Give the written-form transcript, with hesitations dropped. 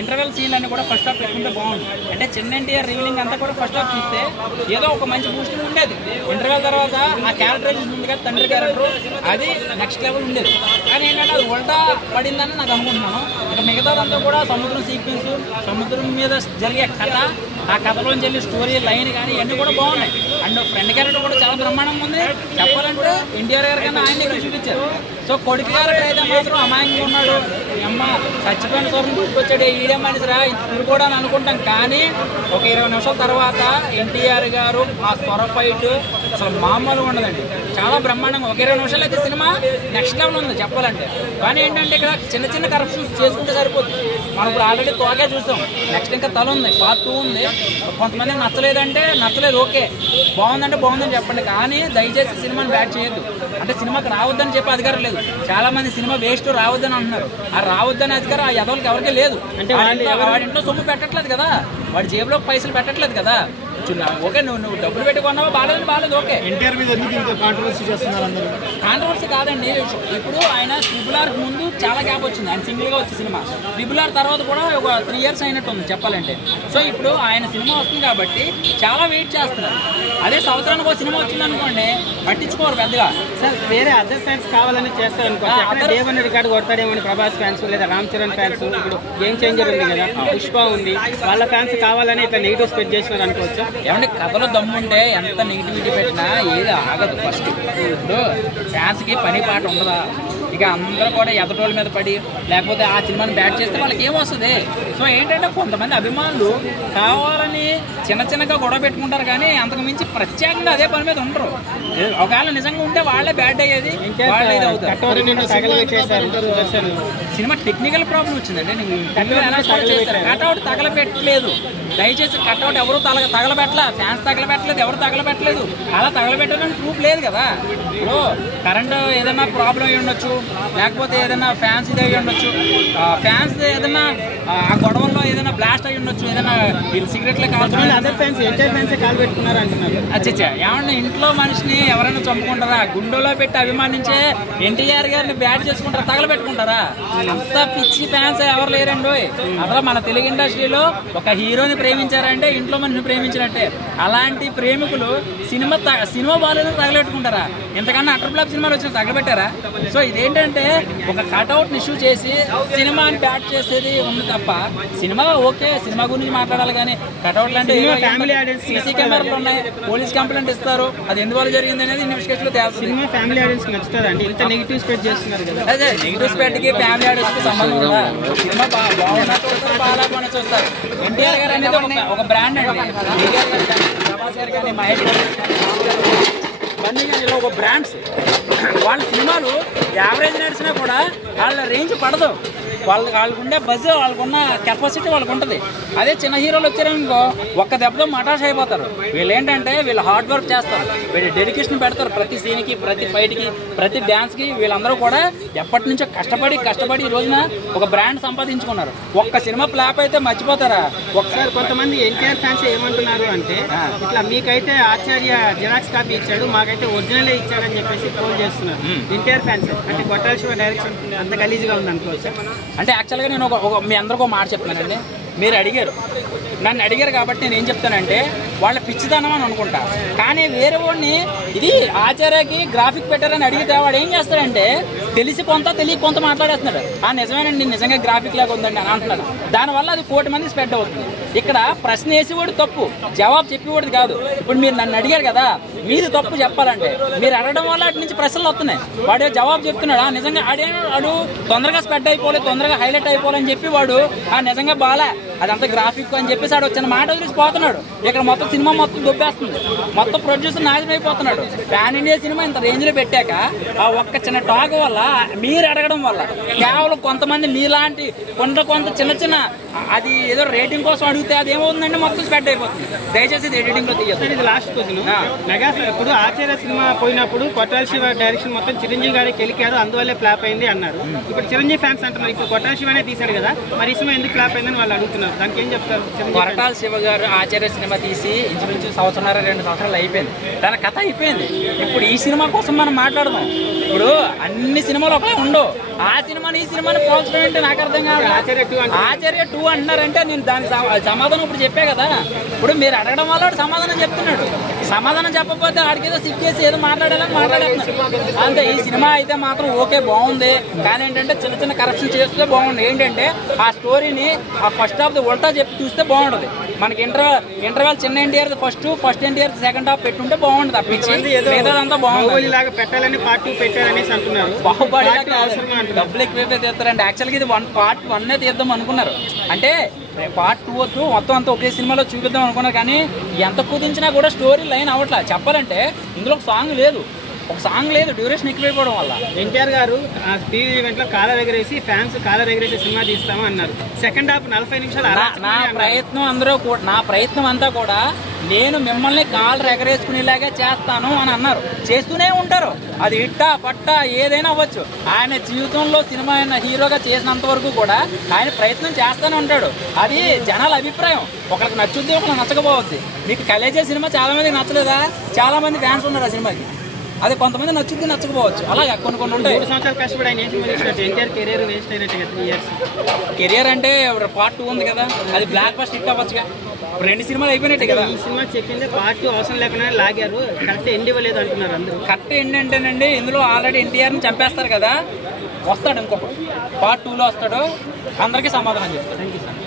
Interval scene అన్ని కూడా first half పెట్టుకుంటే బాగుంది. అంటే చిన్న ఎన్టీఆర్ రివీలింగ్ అంతా కూడా ఫస్ట్ హాఫ్ చూస్తే ఏదో ఒక మంచి బూస్టింగ్ ఉండేది. ఇంటర్వెల్ తర్వాత ఆ క్యారెక్టరైజేషన్ ఉంది కదా తండ్రి క్యారెక్టర్, అది నెక్స్ట్ లెవెల్ ఉండేది. కానీ ఏంటంటే అది ఉల్టా పడిందని నాకు అనుకుంటున్నాను. ఇక మిగతాదంతా కూడా సముద్రం సీక్వెన్స్, సముద్రం మీద జరిగే కథ, ఆ కథలోంచి వెళ్ళి స్టోరీ లైన్ కానీ ఇవన్నీ కూడా బాగున్నాయి. అండ్ ఫ్రెండ్ క్యారెక్టర్ కూడా చాలా బ్రహ్మాండంగా ఉంది. చెప్పాలంటే ఎన్టీఆర్ గారి కన్నా ఆయన ఇక్కడ చూపించారు. సో కొడుకు క్యారెక్టర్ అయితే మాత్రం అమాయకంగా ఉన్నాడు. అమ్మ చచ్చిపోయిన స్వరం తీసుకొచ్చాడు, ఈడే మనిషి రా ఇది కూడా అని అనుకుంటాం. కానీ ఒక 20 నిమిషాల తర్వాత ఎన్టీఆర్ గారు ఆ స్వర ఫైట్ అసలు మామూలుగా ఉండదండి, చాలా బ్రహ్మాండంగా. ఒక 20 నిమిషాలు అయితే సినిమా నెక్స్ట్ లెవెల్ ఉంది చెప్పాలంటే. కానీ ఏంటంటే ఇక్కడ చిన్న చిన్న కరప్షన్స్ చేసుకుంటే సరిపోతుంది. మనం ఇప్పుడు ఆల్రెడీ తోకే చూసాం, నెక్స్ట్ ఇంకా తల ఉంది, పార్ట్ 2 ఉంది. కొంతమంది నచ్చలేదంటే నచ్చలేదు, ఓకే. బాగుందంటే బాగుందని చెప్పండి, కానీ దయచేసి సినిమాని బ్యాట్ చేయొద్దు. అంటే సినిమాకి రావద్దని చెప్పే అధికారం లేదు. చాలా మంది సినిమా వేస్ట్ రావద్దని అంటున్నారు. ఆ రావద్దని అధికారం ఆ యదవులకి ఎవరికీ లేదు. అంటే వాడి ఇంట్లో సొమ్ము పెట్టట్లేదు కదా, వాడి జేబులో పైసలు పెట్టట్లేదు కదా. ఓకే, నువ్వు డబ్బులు పెట్టుకున్నావా, బాగాలేదు ఓకే. ఎన్టీఆర్ మీద కాంట్రవర్సీ చేస్తున్నారు అందరూ. కాంట్రవర్సీ కాదండి, ఇప్పుడు ఆయన ట్రిపుల్ ఆర్ ముందు చాలా గ్యాప్ వచ్చింది. ఆయన సింగిల్గా వచ్చే సినిమా ట్రిపుల్ ఆర్ తర్వాత కూడా ఒక 3 years అయినట్టు ఉంది చెప్పాలంటే. సో ఇప్పుడు ఆయన సినిమా వస్తుంది కాబట్టి చాలా వెయిట్ చేస్తున్నారు. అదే సంవత్సరానికి ఒక సినిమా వచ్చింది అనుకోండి, పట్టించుకోరు పెద్దగా. సార్ వేరే అదర్ ఫ్యాన్స్ కావాలని చేస్తారు అనుకో, దేవన్ రికార్డు కొడతాడేమో ప్రభాస్ ఫ్యాన్స్ లేదా రామ్ చరణ్ ఫ్యాన్స్, ఇప్పుడు గేమ్ చేంజర్ ఉంది కదా, పుష్ప ఉంది, వాళ్ళ ఫ్యాన్స్ కావాలని ఇట్లా నెగిటివ్ స్ప్రెడ్ చేస్తున్నారు అనుకోవచ్చు. ఏమంటే కథలో దమ్ముంటే ఎంత నెగిటివిటీ పెట్టినా ఏది ఆగదు. ఫస్ట్ ఇప్పుడు ఫ్యాన్స్కి పని పాట ఉండదా, ఇక అందరూ కూడా ఎదటోళ్ళ మీద పడి లేకపోతే ఆ సినిమాని బ్యాట్ చేస్తే వాళ్ళకి ఏమొస్తుంది. సో ఏంటంటే కొంతమంది అభిమానులు కావాలని చిన్నగా గొడవ పెట్టుకుంటారు, కానీ అంతకు మించి ప్రత్యేకంగా అదే పని మీద ఉండరు. ఒకవేళ నిజంగా ఉంటే వాళ్ళే బ్యాట్ అయ్యేది, వాళ్ళే ఇది అవుతారు. సినిమా టెక్నికల్ ప్రాబ్లం వచ్చిందండి. కట్అవుట్ తగలబెట్టలేదు, దయచేసి కట్అవుట్ ఎవరు తగలబెట్టలే, ఫ్యాన్స్ తగలబెట్టలేదు, ఎవరు తగలబెట్టలేదు. అలా తగలబెట్టాలని ప్రూఫ్ లేదు కదా. ఇప్పుడు కరెంట్ ఏదైనా ప్రాబ్లం అయ్యి ఉండొచ్చు, లేకపోతే ఏదైనా ఫ్యాన్స్ ఇది అయ్యి ఉండొచ్చు, ఫ్యాన్స్ ఏదైనా ఆ గొడవల్లో ఏదైనా బ్లాస్ట్ అయ్యి ఉండొచ్చు, ఏదైనా వీళ్ళు సిగరెట్లే కాల్చుకుని other fans NTR fans call పెట్టుకున్నారు అంటున్నారు. అచ్చా, ఏమన్నా ఇంట్లో మనిషిని ఎవరైనా చంపుకుంటారా? గుండెలో పెట్టి అభిమానించే ఎన్టీఆర్ గారిని బ్యాట్ చేసుకుంటారా, తగలబెట్టుకుంటారా? అంత పిచ్చి ఫ్యాన్స్ ఎవరు లేరండి. అసలు మన తెలుగు ఇండస్ట్రీలో ఒక హీరోని ప్రేమించారంటే ఇంట్లో మనిషిని ప్రేమించినట్టే. అలాంటి ప్రేమికులు సినిమా బాగాలేదు తగలబెట్టుకుంటారా? ఇంతకన్నా అటర్ బ్లాక్ సినిమాలు వచ్చిన తగలబెట్టారా? సో ఇదేంటంటే ఒక కట్అవుట్ని ఇష్యూ చేసి సినిమాని బ్యాట్ చేసేది ఉంది తప్ప, సినిమా ఓకే, సినిమా గురించి మాట్లాడాలి. కానీ కట్అవుట్లు అంటే సీసీ కెమెరాలు ఉన్నాయి, పోలీస్ కంప్లైంట్ ఇస్తారు, అది ఎందువల్ల జరిగింది అనేది ఇన్వెస్టిగేషన్ లో తేల్చింది. సినిమా ఫ్యామిలీ ఆడియన్స్ నచ్చుతుంది అంటే ఇంత నెగిటివ్ స్ప్రెడ్ చేస్తున్నారు కదా. అదే నెగిటివ్ స్ప్రెడ్ కి ఫ్యామిలీ ఆడియన్స్ కి సంబంధం ఉందా? సినిమా బాగున్నా చూస్తారు, బాగాలేకపోయినా చూస్తారు. ఎన్టీఆర్ గారు అనేది ఒక బ్రాండ్ అండి. ఎన్టీఆర్ గారు కానీ, ప్రభాస్ గారు కానీ, మహేష్ గారు బన్నీ కానీ ఇలా ఒక బ్రాండ్స్. వాళ్ళ సినిమాలు యావరేజ్ నడిచినా కూడా వాళ్ళ రేంజ్ పడదు. వాళ్ళకుండే బజ్, వాళ్ళకున్న కెపాసిటీ వాళ్ళకు ఉంటుంది. అదే చిన్న హీరోలు వచ్చారనుకో ఒక్క దెబ్బతో మటాష్ అయిపోతారు. వీళ్ళు ఏంటంటే వీళ్ళు హార్డ్ వర్క్ చేస్తారు, వీళ్ళు డెడికేషన్ పెడతారు ప్రతి సీన్కి, ప్రతి ఫైట్కి, ప్రతి డ్యాన్స్కి. వీళ్ళందరూ కూడా ఎప్పటి నుంచో కష్టపడి ఈ రోజున ఒక బ్రాండ్ సంపాదించుకున్నారు. ఒక్క సినిమా ఫ్లాప్ అయితే మర్చిపోతారా? ఒకసారి కొంతమంది ఎన్టీఆర్ ఫ్యాన్స్ ఏమంటున్నారు అంటే, ఇట్లా మీకైతే ఆచార్య జిరాక్స్ కాపీ ఇచ్చాడు, మాకైతే ఒరిజినలే ఇచ్చాడని చెప్పేసి ఫోన్ చేస్తున్నారు ఎన్టీఆర్ ఫ్యాన్స్. అంటే కొట్టాల శివ డైరెక్షన్ అంత గలీజ్గా ఉంది అనుకోవచ్చు. అంటే యాక్చువల్గా నేను మీ అందరికీ ఒక మాట చెప్తున్నానండి. మీరు అడిగారు, నన్ను అడిగారు కాబట్టి నేను ఏం చెప్తానంటే వాళ్ళ పిచ్చిదనం అని అనుకుంటా. కానీ వేరే వాడిని ఇది ఆచార్యకి గ్రాఫిక్ పెట్టారని అడిగితే వాడు ఏం చేస్తాడంటే తెలిసి కొంత తెలియక కొంత మాట్లాడేస్తున్నాడు. నిజమేనండి, నిజంగా గ్రాఫిక్ లాగా ఉందండి అని అంటున్నాడు. దానివల్ల అది 1 కోటి మంది స్ప్రెడ్ అవుతుంది. ఇక్కడ ప్రశ్న వేసేవాడు తప్పు, జవాబు చెప్పేవాడు కాదు. ఇప్పుడు మీరు నన్ను అడిగారు కదా, మీది తప్పు చెప్పాలంటే మీరు అడగడం వల్ల అటు నుంచి ప్రశ్నలు వస్తున్నాయి. వాడు జవాబు చెప్తున్నాడు, నిజంగా వాడు తొందరగా స్ప్రెడ్ అయిపోవాలి, తొందరగా హైలైట్ అయిపోవాలని చెప్పి వాడు నిజంగా బాగా అదంతా గ్రాఫిక్ అని చెప్పేసి వాడు వచ్చిన మాట వదిలిసిపోతున్నాడు. ఇక్కడ మొత్తం సినిమా మొత్తం దొబ్బేస్తుంది, మొత్తం ప్రొడ్యూసర్ నాశనం అయిపోతున్నాడు. పాన్ ఇండియా సినిమా ఇంత రేంజ్లో పెట్టాక ఆ ఒక్క చిన్న టాక్ వల్ల, మీరు అడగడం వల్ల, కేవలం కొంతమంది మీలాంటి కొంత చిన్న అది ఏదో రేటింగ్ కోసం అడిగితే అది ఏమవుతుందంటే మొత్తం స్ప్రెడ్ అయిపోతుంది. దయచేసి ఇది ఎడిటింగ్ లో తీయాలి. ఇది లాస్ట్ క్వశ్చన్. మెగా ఇప్పుడు ఆచార్య సినిమా పోయినప్పుడు కొట్టాల శివ డైరెక్షన్ మొత్తం చిరంజీవి గారికి గెలికారు, అందువల్లే ఫ్లాప్ అయింది అన్నారు. ఇప్పుడు చిరంజీవి ఫ్యాన్స్ అంటున్నారు ఇప్పుడు కొట్టాల శివనే తీశాడు కదా, మరి ఈ సినిమా ఎందుకు ఫ్లాప్ అయిందని వాళ్ళు అడుగుతున్నారు. దానికి ఏం చెప్తారు? కొట్టాల శివ గారు ఆచార్య సినిమా తీసి ఇంచుమించు 1.5 2 సంవత్సరాలు అయిపోయింది. తన కథ అయిపోయింది. ఇప్పుడు ఈ సినిమా కోసం మనం మాట్లాడదాం. ఇప్పుడు అన్ని సినిమాలు ఒకటే ఉండవు. ఆ సినిమాని ఈ సినిమాని పోల్చడం ఏంటి నాకు అర్థం కాదు. ఆచార్య 2 అంటున్నారంటే నేను దానికి సమాధానం ఇప్పుడు చెప్పే కదా. ఇప్పుడు మీరు అడగడం వల్ల వాడు సమాధానం చెప్తున్నాడు. సమాధానం చెప్పకపోతే ఆడికి ఏదో సిక్ చేసి ఏదో మాట్లాడాలని మాట్లాడుతున్నాడు అంతే. ఈ సినిమా అయితే మాత్రం ఓకే బాగుంది, కానీ ఏంటంటే చిన్న చిన్న కరెక్షన్ చేస్తే బాగుంది. ఏంటంటే ఆ స్టోరీని ఆ ఫస్ట్ హాఫ్ ఉల్టా చెప్పి చూస్తే బాగుంటుంది. మనకి ఇంటర్వెల్ చిన్న NTR first NTR second half పెట్టుంటే బాగుంటుంది. అప్పించి మిగతాదంతా బాగుంది. పెట్టాలని పార్ట్ 2 పెట్టారని అంటున్నారు. బాహుబలి డబ్బులు ఎక్కువైతే తీస్తారండి. యాక్చువల్గా ఇది పార్ట్ 1 తీద్దాం అనుకున్నారు. అంటే పార్ట్ 2 వద్దు, మొత్తం అంతా ఒకే సినిమాలో చూపిద్దాం అనుకున్నారు. కానీ ఎంత కుదించినా కూడా స్టోరీ లైన్ అవ్వట్లా. చెప్పాలంటే ఇందులో ఒక సాంగ్ లేదు, డ్యూరేషన్ ఎక్కువైపోవడం వల్ల. ఎన్టీఆర్ గారు ఆ టీవీ ఈవెంట్లో కాలర్ ఎగరేసి ఫ్యాన్స్ కాలర్ ఎగరేసి సినిమా తీస్తాము అన్నారు. సెకండ్ హాఫ్ 40 నిమిషాలు. నా ప్రయత్నం అంతా కూడా నేను మిమ్మల్ని కాలర్ ఎగరేసుకునేలాగా చేస్తాను అని అన్నారు. చేస్తూనే ఉంటారు. అది ఇట్టా పట్టా ఏదైనా అవ్వచ్చు. ఆయన జీవితంలో సినిమా ఆయన హీరోగా చేసినంత వరకు కూడా ఆయన ప్రయత్నం చేస్తూనే ఉంటాడు. అది జనాల అభిప్రాయం. ఒకరికి నచ్చుద్ది, ఒకరికి నచ్చకపోవద్ది. మీకు కలేజే సినిమా చాలా మందికి నచ్చలేదా? చాలా మంది ఫ్యాన్స్ ఉన్నారు ఆ సినిమాకి. అది కొంతమంది నచ్చుద్ది, నచ్చకపోవచ్చు. అలాగే కొన్ని ఉంటాయి. 3 సంవత్సరాలు కష్టపడి ఆయన ఎన్టీఆర్ కెరీర్ వేస్ట్ అయినట్టు 3 years. కెరియర్ అంటే పార్ట్ 2 ఉంది కదా, అది బ్లాక్ బస్టర్ హిట్ అవ్వచ్చుగా. 2 సినిమాలు అయిపోయినట్టే కదా. ఈ సినిమా చెప్పింది పార్ట్ 2 అవసరం లేకుండా లాగారు. కరెక్ట్ ఎండ్ ఇవ్వలేదు అంటున్నారు అందరూ. కరెక్ట్ ఎండ్ ఏంటంటేనండి, ఇందులో ఆల్రెడీ ఎన్టీఆర్ని చంపేస్తారు కదా, వస్తాడు ఇంకొకటి పార్ట్ 2లో వస్తాడు. అందరికీ సమాధానం చెప్తాడు. Thank you sir.